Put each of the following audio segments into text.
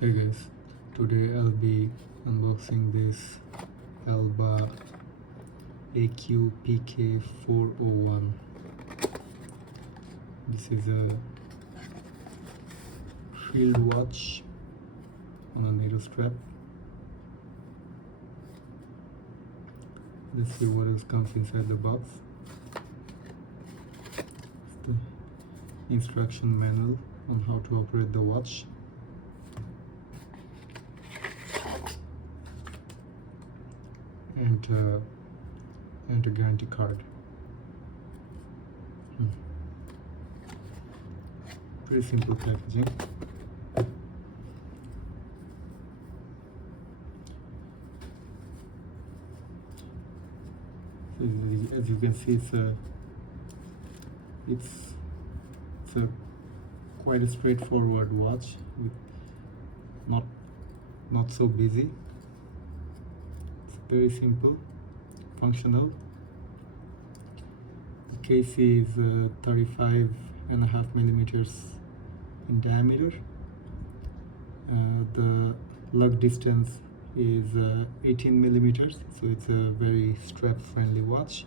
Hey guys, today I'll be unboxing this Alba AQPK401. This is a field watch on a needle strap. Let's see what else comes inside the box. It's the instruction manual on how to operate the watch. And a guarantee card. Pretty simple packaging. As you can see, it's a quite a straightforward watch with not so busy. It's very simple, functional. The case is 35.5 millimeters in diameter. The lug distance is 18 millimeters, so it's a very strap friendly watch.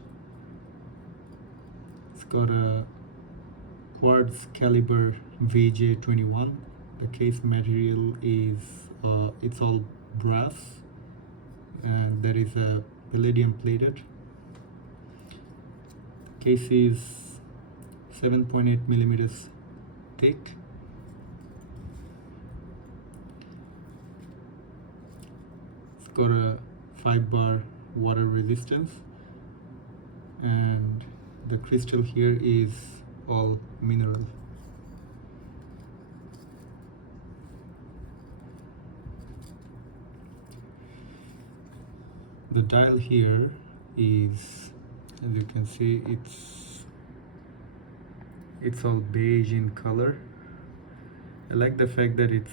It's got a Quartz caliber VJ21. The case material is it's all brass, and there is a palladium plated. Case is 7.8 millimeters thick. It's got a 5-bar water resistance, and the crystal here is all mineral. The dial here is, as you can see, it's all beige in color. I like the fact that it's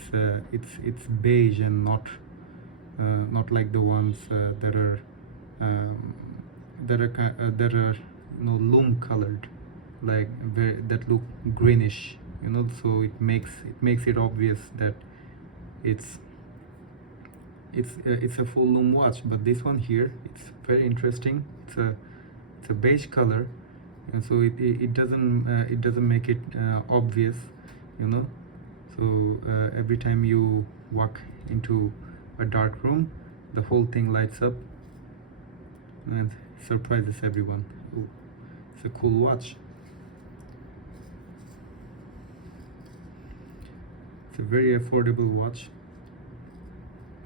beige and not like the ones that are lume colored, like that look greenish, so it makes it obvious that it's a full lume watch. But this one here, it's very interesting. It's a beige color, and so it doesn't make it obvious, so every time you walk into a dark room, the whole thing lights up and surprises everyone. Ooh, it's a cool watch. It's a very affordable watch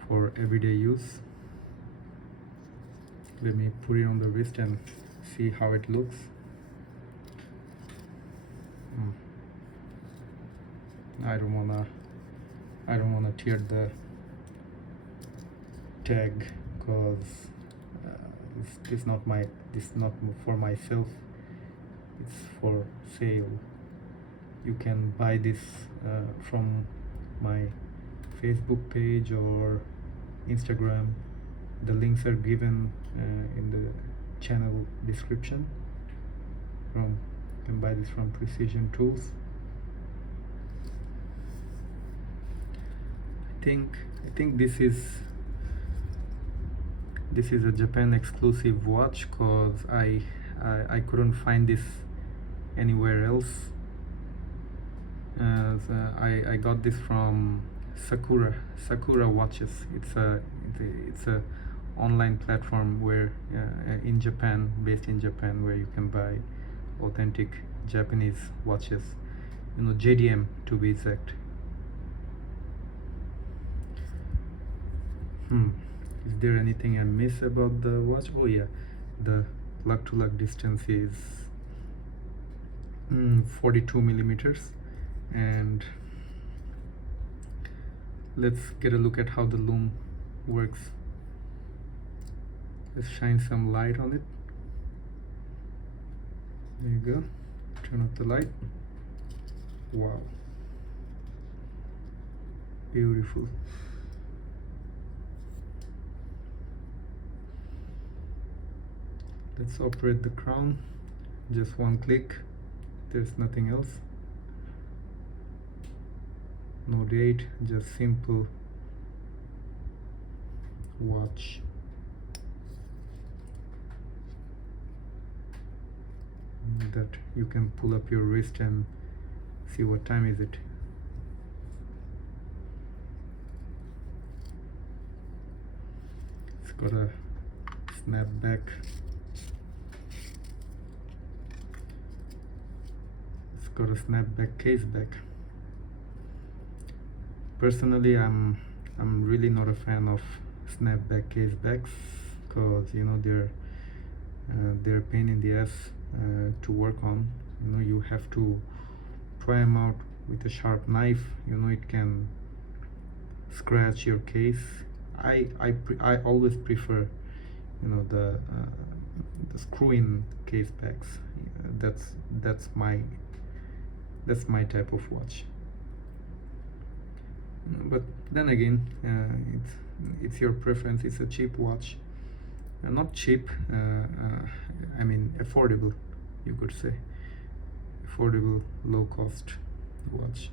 for everyday use. Let me put it on the wrist and see how it looks. I don't wanna tear the tag, because this not for myself, it's for sale. You can buy this from my Facebook page or Instagram. The links are given in the channel description. You can buy this from Precision Tools. I think this is a Japan exclusive watch, because I couldn't find this anywhere else. I got this from Sakura Watches. It's a online platform where based in Japan, where you can buy authentic Japanese watches, JDM to be exact. Is there anything I miss about the watch? Oh yeah, the lug to lug distance is 42 millimeters. And let's get a look at how the lume works. Let's shine some light on it. There you go. Turn off the light. Wow, beautiful. Let's operate the crown. Just one click. There's nothing else. No date, just simple watch. That you can pull up your wrist and see what time is it. It's got a snapback. It's got a snapback case back. Personally, I'm really not a fan of snapback case backs, because you know they're a pain in the ass to work on. You know, you have to pry them out with a sharp knife. You know, it can scratch your case. I always prefer, you know, the screw-in case backs. That's my type of watch. But then again, it's your preference. It's a cheap watch, not cheap. I mean affordable, you could say. Affordable, low cost watch.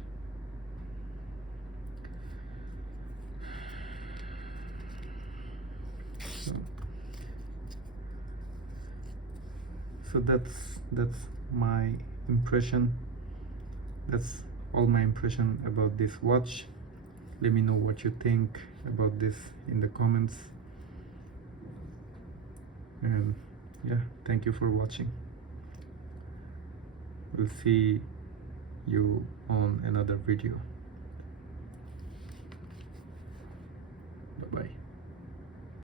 So that's my impression. That's all my impression about this watch. Let me know what you think about this in the comments. And yeah, thank you for watching. We'll see you on another video.